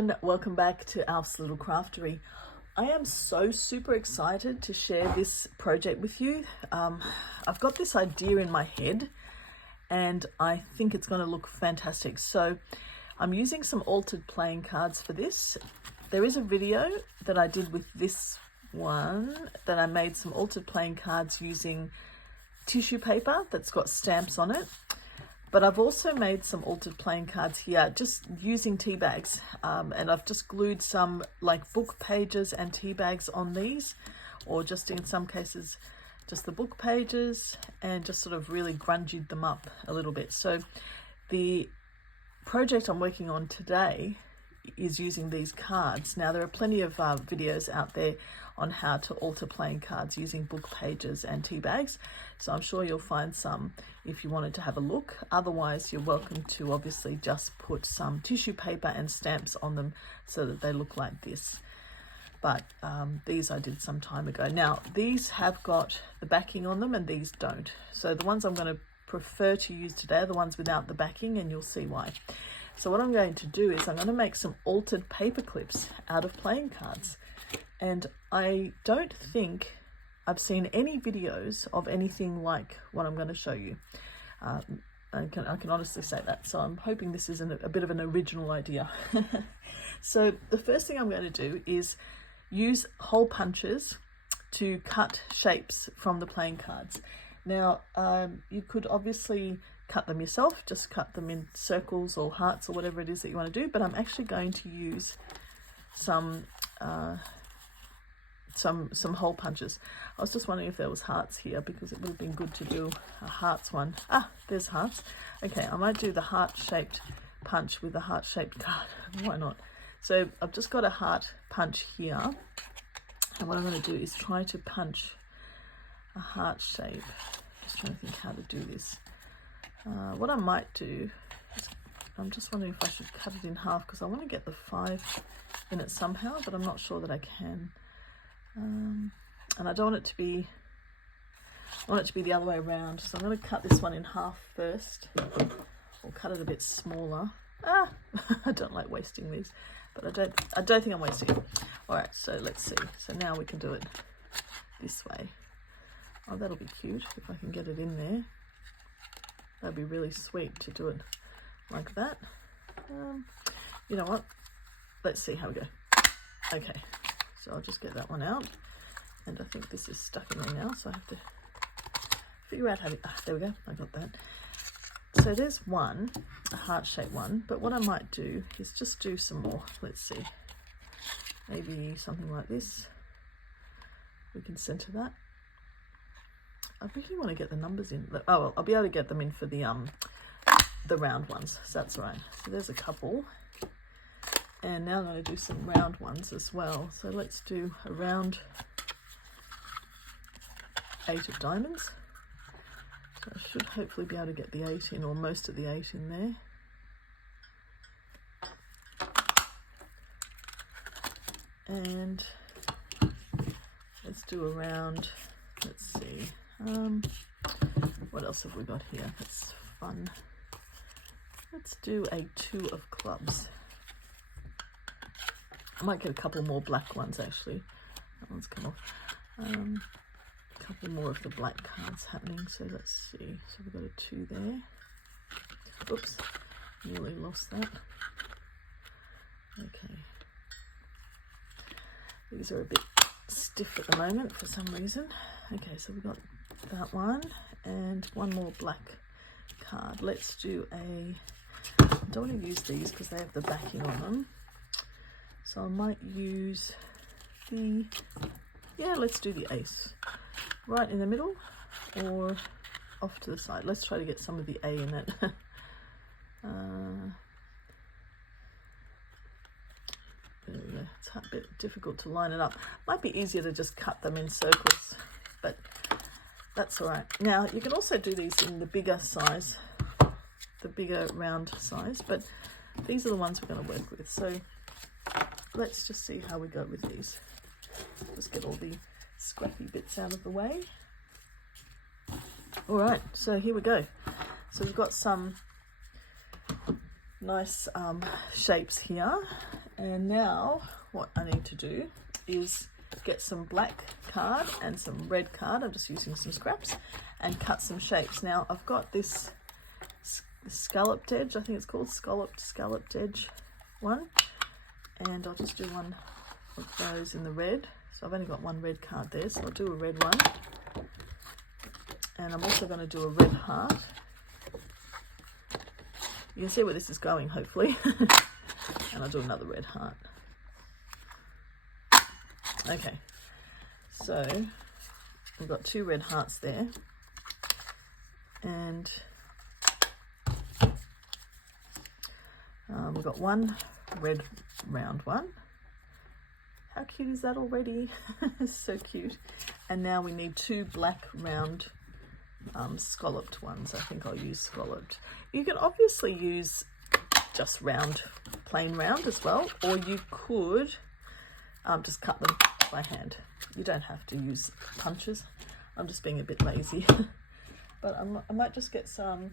everyone, welcome back to Alf's Little Craftery. I am so super excited to share this project with you. I've got this idea in my head and I think it's going to look fantastic. So I'm using some altered playing cards for this. There is a video that I did with this one that I made some altered playing cards using tissue paper that's got stamps on it. But I've also made some altered playing cards here just using tea bags, and I've just glued some like book pages and tea bags on these, or just in some cases just the book pages, and just sort of really grungied them up a little bit. So the project I'm working on today is using these cards. Now there are plenty of videos out there on how to alter playing cards using book pages and tea bags, so I'm sure you'll find some if you wanted to have a look. Otherwise you're welcome to obviously just put some tissue paper and stamps on them so that they look like this. But these I did some time ago. Now these have got the backing on them and these don't, so the ones I'm going to prefer to use today are the ones without the backing, and you'll see why. So what I'm going to do is I'm going to make some altered paper clips out of playing cards. And I don't think I've seen any videos of anything like what I'm going to show you. I can honestly say that. So I'm hoping this is a bit of an original idea. So the first thing I'm going to do is use hole punches to cut shapes from the playing cards. Now, you could obviously cut them yourself, just cut them in circles or hearts or whatever it is that you want to do, but I'm actually going to use some hole punches. I was just wondering if there was hearts here, because it would have been good to do a hearts one. Ah, there's hearts. Okay, I might do the heart-shaped punch with the heart-shaped card. Why not? So I've just got a heart punch here, and what I'm going to do is try to punch a heart shape. Just trying to think how to do this. What I might do is, I'm just wondering if I should cut it in half, because I want to get the 5 in it somehow, but I'm not sure that I can. And I don't want it to be, I want it to be the other way around. So I'm going to cut this one in half first, or cut it a bit smaller. I don't like wasting these, but I don't think I'm wasting it. All right, so let's see. So now we can do it this way. Oh, that'll be cute if I can get it in there. That'd be really sweet to do it like that. You know what? Let's see how we go. Okay, so I'll just get that one out. And I think this is stuck in there now, so I have to figure out how to... there we go, I got that. So there's one, a heart-shaped one, but what I might do is just do some more. Let's see. Maybe something like this. We can center that. I really want to get the numbers in. Oh, well, I'll be able to get them in for the round ones, so that's all right. So there's a couple. And now I'm going to do some round ones as well. So let's do a round 8 of diamonds. So I should hopefully be able to get the 8 in, or most of the 8 in there. And let's do a round, let's see. What else have we got here that's fun? Let's do a 2 of clubs. I might get a couple more black ones actually. That one's come off. A couple more of the black cards happening. So let's see. So we've got a 2 there. Oops, nearly lost that. Okay. These are a bit stiff at the moment for some reason. Okay, so we've got that one and one more black card. Let's do a... I don't want to use these because they have the backing on them. So I might use the... yeah, let's do the ace. Right in the middle or off to the side. Let's try to get some of the A in it. There we go. It's a bit difficult to line it up. Might be easier to just cut them in circles, but that's all right. Now you can also do these in the bigger size, the bigger round size, but these are the ones we're going to work with. So let's just see how we go with these. Just get all the scrappy bits out of the way. All right, so here we go. So we've got some nice shapes here, And now what I need to do is get some black card and some red card. I'm just using some scraps and cut some shapes. Now I've got this scalloped edge, I think it's called scalloped edge one, and I'll just do one of those in the red. So I've only got one red card there, so I'll do a red one, and I'm also going to do a red heart. You can see where this is going, hopefully. And I'll do another red heart. Okay, so we've got two red hearts there, and we've got one red round one. How cute is that already? So cute. And now we need two black round scalloped ones. I think I'll use scalloped. You can obviously use just round, plain round as well, or you could just cut them by hand. You don't have to use punches. I'm just being a bit lazy. But I might just get some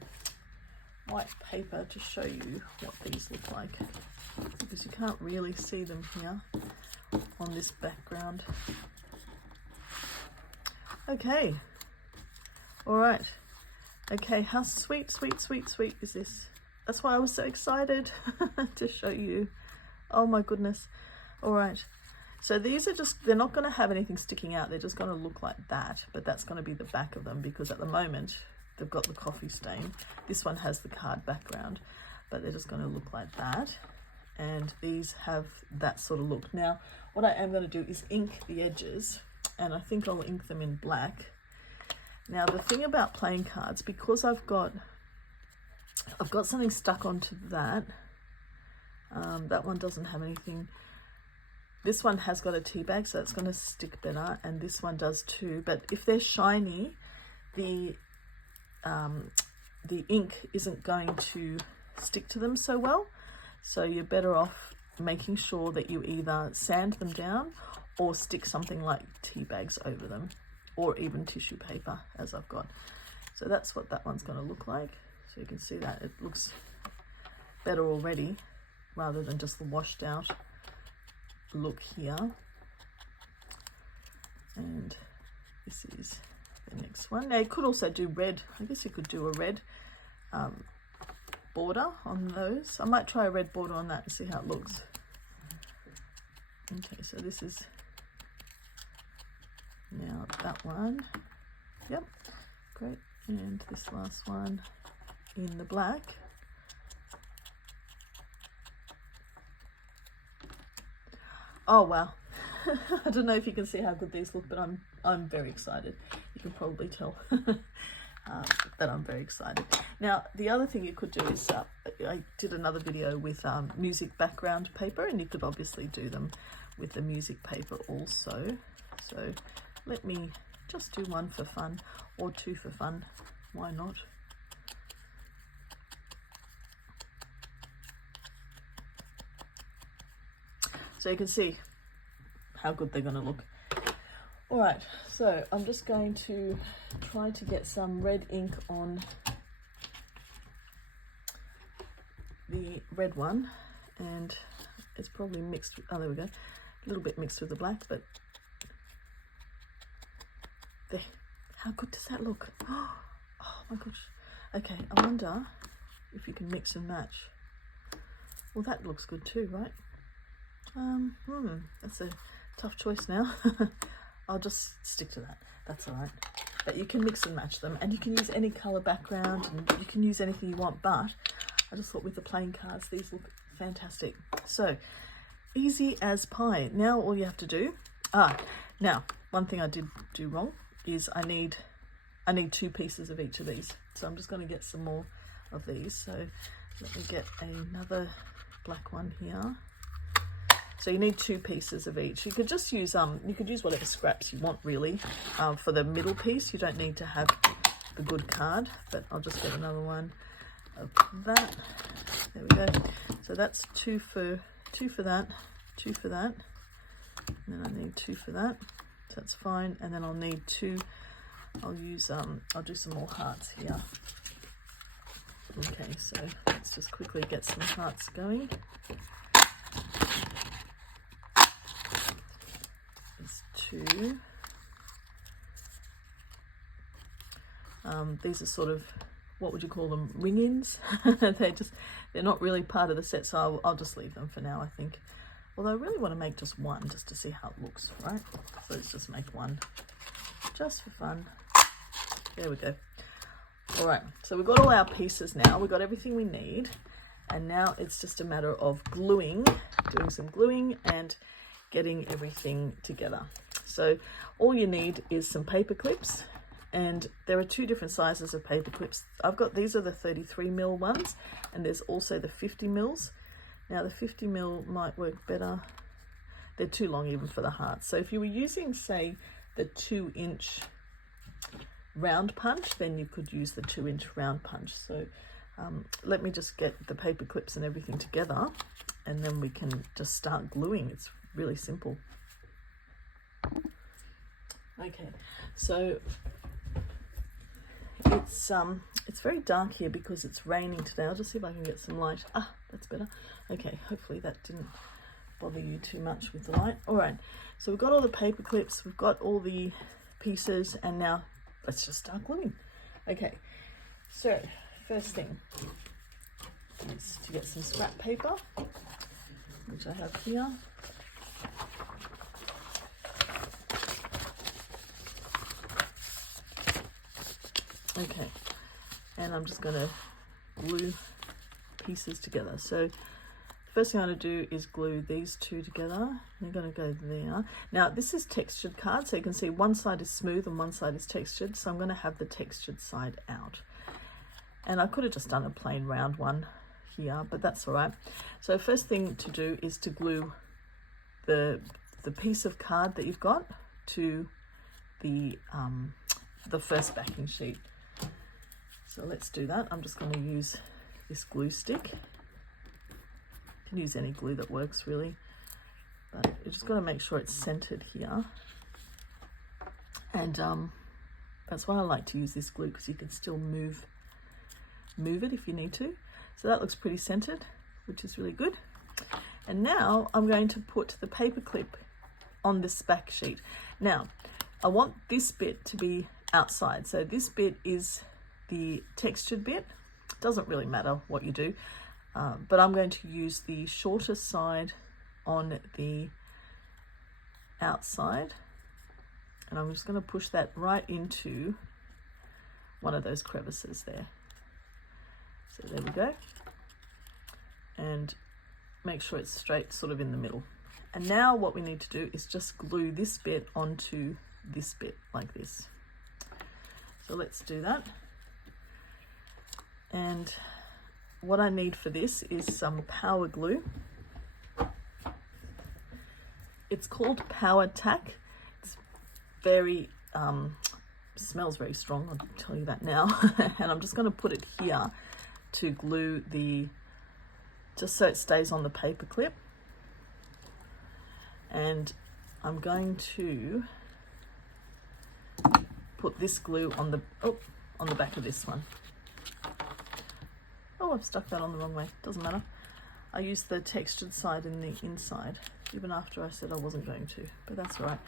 white paper to show you what these look like, because you can't really see them here on this background. Okay, all right. Okay, how sweet is this? That's why I was so excited to show you. Oh my goodness. All right, so these are just, they're not going to have anything sticking out, they're just going to look like that, but that's going to be the back of them, because at the moment they've got the coffee stain. This one has the card background, but they're just going to look like that, and these have that sort of look. Now what I am going to do is ink the edges, and I think I'll ink them in black. Now the thing about playing cards, because I've got something stuck onto that, that one doesn't have anything. This one has got a tea bag, so it's going to stick better, and this one does too. But if they're shiny, the ink isn't going to stick to them so well. So you're better off making sure that you either sand them down or stick something like tea bags over them, or even tissue paper, as I've got. So that's what that one's going to look like. So you can see that it looks better already, rather than just the washed out look here. And this is the next one. Now you could also do red. I guess you could do a red border on those. I might try a red border on that and see how it looks. Okay, so this is now that one. Yep, great. And this last one in the black. Oh wow. I don't know if you can see how good these look, but I'm very excited. You can probably tell that I'm very excited. Now the other thing you could do is I did another video with music background paper, and you could obviously do them with the music paper also. So let me just do one for fun, or two for fun. Why not? So you can see how good they're going to look. All right, so I'm just going to try to get some red ink on the red one, and it's probably mixed with, oh there we go, a little bit mixed with the black, but there. How good does that look? Oh my gosh. Okay, I wonder if you can mix and match. Well, that looks good too, right? That's a tough choice now. I'll just stick to that. That's all right. But you can mix and match them, and you can use any color background, and you can use anything you want. But I just thought with the playing cards, these look fantastic. So easy as pie. Now all you have to do. Now one thing I did do wrong is I need two pieces of each of these. So I'm just going to get some more of these. So let me get another black one here. So you need two pieces of each. You could just use you could use whatever scraps you want really. For the middle piece, you don't need to have the good card, but I'll just get another one of that. There we go. So that's two for that, two for that, and then I need two for that. So that's fine. And then I'll need two. I'll use I'll do some more hearts here. Okay, so let's just quickly get some hearts going. to, these are sort of, what would you call them, ring-ins? they're not really part of the set, so I'll just leave them for now, I think. Although I really want to make just one, just to see how it looks, right? So let's just make one, just for fun. There we go. All right, so we've got all our pieces now. We've got everything we need. And now it's just a matter of gluing, doing some gluing and getting everything together. So all you need is some paper clips, and there are two different sizes of paper clips. These are the 33mm ones, and there's also the 50mm. Now the 50mm might work better. They're too long even for the heart. So if you were using, say, the 2-inch round punch, then you could use the 2-inch round punch. So let me just get the paper clips and everything together, and then we can just start gluing. It's really simple. Okay, so it's very dark here because it's raining today. I'll just see if I can get some light. Ah, that's better. Okay, hopefully that didn't bother you too much with the light. All right, so we've got all the paper clips, we've got all the pieces, and now let's just start gluing. Okay, so first thing is to get some scrap paper, which I have here. Okay, and I'm just going to glue pieces together. So first thing I'm going to do is glue these two together. You're going to go there. Now this is textured card, so you can see one side is smooth and one side is textured, so I'm going to have the textured side out. And I could have just done a plain round one here, but that's all right. So first thing to do is to glue the piece of card that you've got to the first backing sheet. So let's do that. I'm just going to use this glue stick. You can use any glue that works really, but you're just going to make sure it's centered here. And that's why I like to use this glue, because you can still move it if you need to. So that looks pretty centered, which is really good. And now I'm going to put the paper clip on this back sheet. Now I want this bit to be outside, so this bit is the textured bit. Doesn't really matter what you do, but I'm going to use the shorter side on the outside, and I'm just going to push that right into one of those crevices there. So there we go, and make sure it's straight sort of in the middle. And now what we need to do is just glue this bit onto this bit like this. So let's do that. And what I need for this is some power glue. It's called Power Tack. It's very, smells very strong, I'll tell you that now. And I'm just going to put it here to glue just so it stays on the paper clip. And I'm going to put this glue on the back of this one. Oh, I've stuck that on the wrong way. Doesn't matter. I used the textured side in the inside, even after I said I wasn't going to, but that's all right.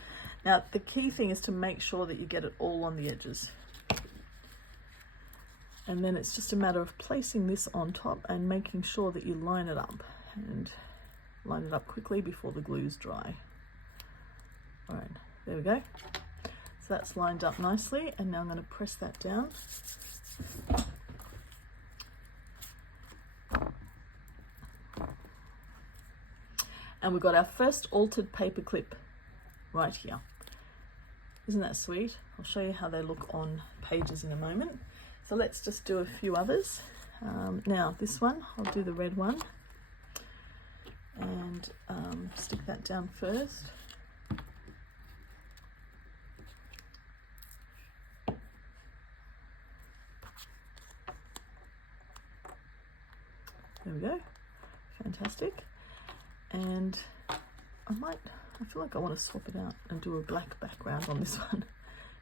Now, the key thing is to make sure that you get it all on the edges. And then it's just a matter of placing this on top and making sure that you line it up, and line it up quickly before the glue is dry. All right, there we go. So that's lined up nicely, and now I'm going to press that down. And we've got our first altered paper clip right here. Isn't that sweet? I'll show you how they look on pages in a moment. So let's just do a few others. Now this one, I'll do the red one, and stick that down first. There we go, fantastic. And I feel like I want to swap it out and do a black background on this one.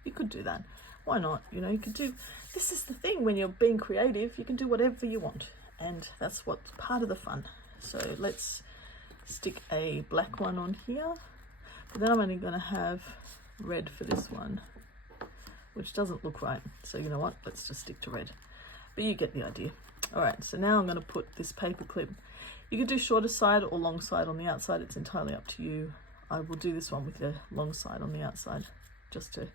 You could do that. Why not? You know, you could do, this is the thing when you're being creative, you can do whatever you want. And that's what's part of the fun. So let's stick a black one on here. But then I'm only going to have red for this one, which doesn't look right. So you know what? Let's just stick to red. But you get the idea. All right, so now I'm going to put this paper clip. You can do shorter side or long side on the outside. It's entirely up to you. I will do this one with the long side on the outside just to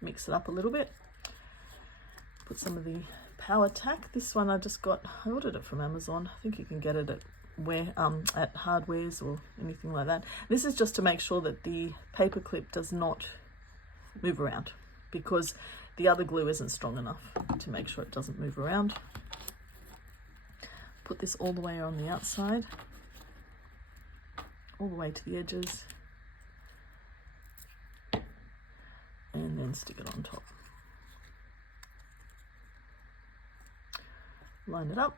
mix it up a little bit. Put some of the power tack. This one I ordered it from Amazon. I think you can get it at hardwares or anything like that. This is just to make sure that the paper clip does not move around, because the other glue isn't strong enough to make sure it doesn't move around. Put this all the way on the outside, all the way to the edges, and then stick it on top. Line it up,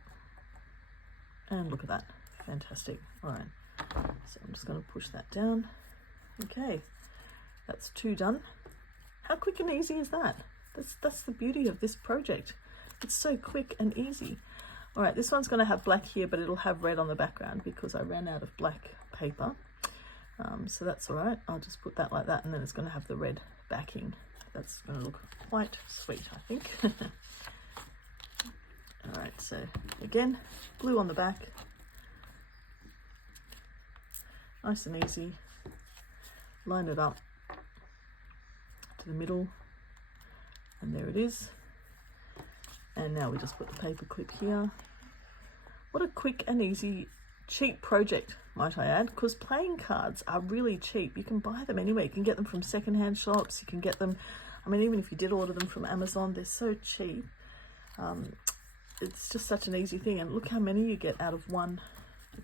and look at that. Fantastic. All right, so I'm just going to push that down. Okay, that's 2 done. How quick and easy is that? That's the beauty of this project. It's so quick and easy. All right, this one's going to have black here, but it'll have red on the background because I ran out of black paper. So that's all right. I'll just put that like that, and then it's going to have the red backing. That's going to look quite sweet, I think. All right, so again, glue on the back. Nice and easy. Line it up to the middle, and there it is. And now we just put the paper clip here. What a quick and easy, cheap project, might I add, because playing cards are really cheap. You can buy them anywhere. You can get them from secondhand shops. You can get them, I mean, even if you did order them from Amazon, they're so cheap. It's just such an easy thing. And look how many you get out of one.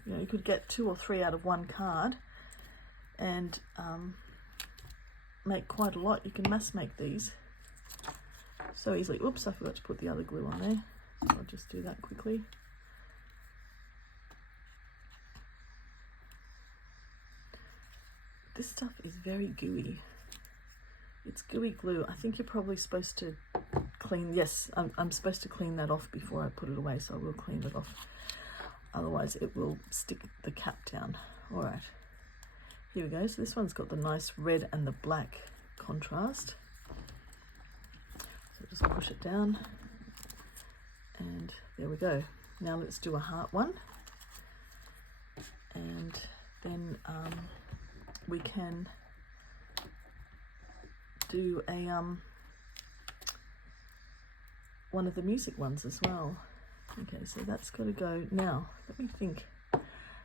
You know, you could get 2 or 3 out of one card and make quite a lot. You can mass make these so easily. Oops, I forgot to put the other glue on there. So I'll just do that quickly. This stuff is very gooey. It's gooey glue. I think you're probably supposed to clean, yes, I'm supposed to clean that off before I put it away, so I will clean it off. Otherwise it will stick the cap down. All right, here we go. So this one's got the nice red and the black contrast. So just push it down, and there we go. Now let's do a heart one, and then we can do a one of the music ones as well. Okay, so that's got to go. Now let me think.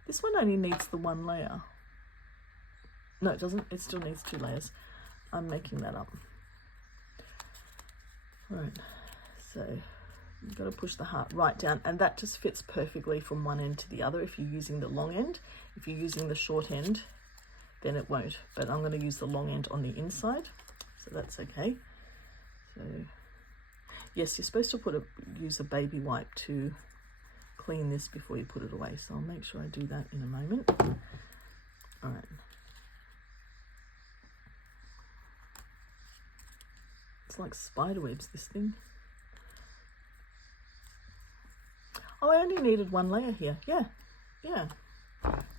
This one only needs the 1 layer. No, it doesn't. It still needs 2 layers. I'm making that up. Right, so you've got to push the heart right down, and that just fits perfectly from one end to the other if you're using the long end. If you're using the short end, then it won't, but I'm going to use the long end on the inside, so that's okay. So yes, you're supposed to use a baby wipe to clean this before you put it away, so I'll make sure I do that in a moment. All right. It's like spider webs, this thing. Oh, I only needed 1 layer here. Yeah,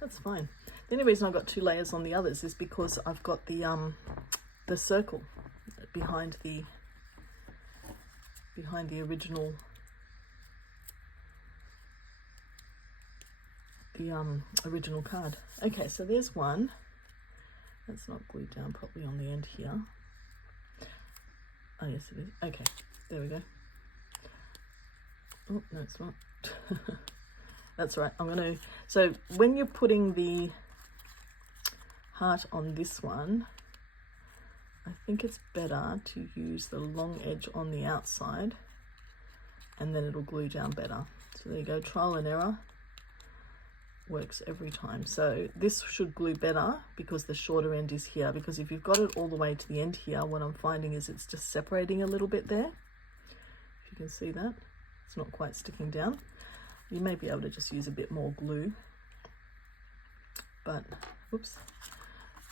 that's fine. The only reason I've got 2 layers on the others is because I've got the circle behind the original, original card. Okay, so there's one. That's not glued down properly on the end here. Oh yes, it is. Okay, there we go. Oh no, it's not. That's right. So when you're putting the heart on this one, I think it's better to use the long edge on the outside, and then it'll glue down better. So there you go, trial and error works every time. So this should glue better because the shorter end is here, because if you've got it all the way to the end here, what I'm finding is it's just separating a little bit there. If you can see that, it's not quite sticking down. You may be able to just use a bit more glue, but whoops,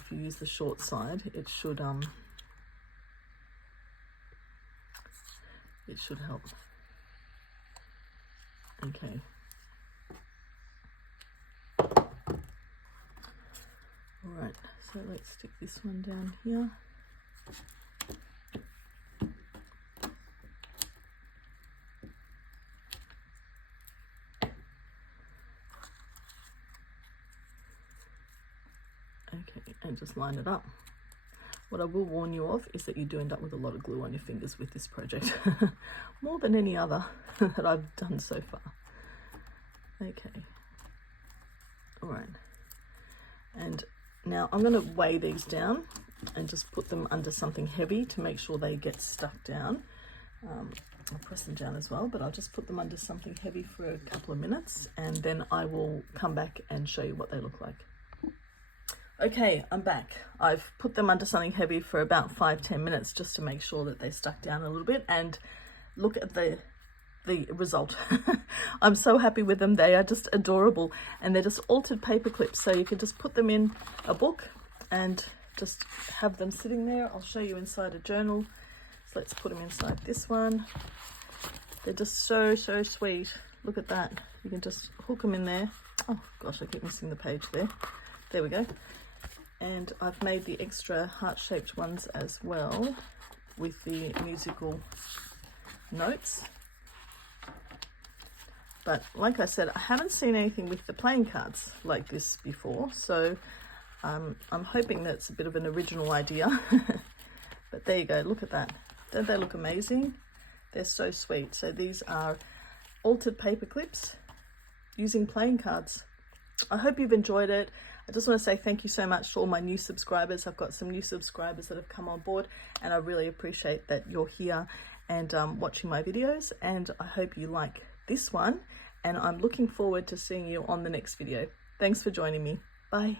if you use the short side, it should help. Okay. All right, So let's stick this one down here. Okay, and just line it up. What I will warn you of is that you do end up with a lot of glue on your fingers with this project. More than any other that I've done so far. Okay. All right. And now I'm going to weigh these down and just put them under something heavy to make sure they get stuck down. I'll press them down as well, but I'll just put them under something heavy for a couple of minutes and then I will come back and show you what they look like. Okay, I'm back. I've put them under something heavy for about 5-10 minutes just to make sure that they stuck down a little bit, and look at the result. I'm so happy with them. They are just adorable, and they're just altered paper clips, so you can just put them in a book and just have them sitting there. I'll show you inside a journal. So let's put them inside this one. They're just so sweet. Look at that. You can just hook them in there. Oh gosh, I keep missing the page there. There we go. And I've made the extra heart-shaped ones as well with the musical notes. But like I said, I haven't seen anything with the playing cards like this before, so I'm hoping that's a bit of an original idea. But there you go, look at that. Don't they look amazing? They're so sweet. So these are altered paper clips using playing cards. I hope you've enjoyed it. I just want to say thank you so much to all my new subscribers. I've got some new subscribers that have come on board, and I really appreciate that you're here and watching my videos, and I hope you like this one, and I'm looking forward to seeing you on the next video. Thanks for joining me. Bye.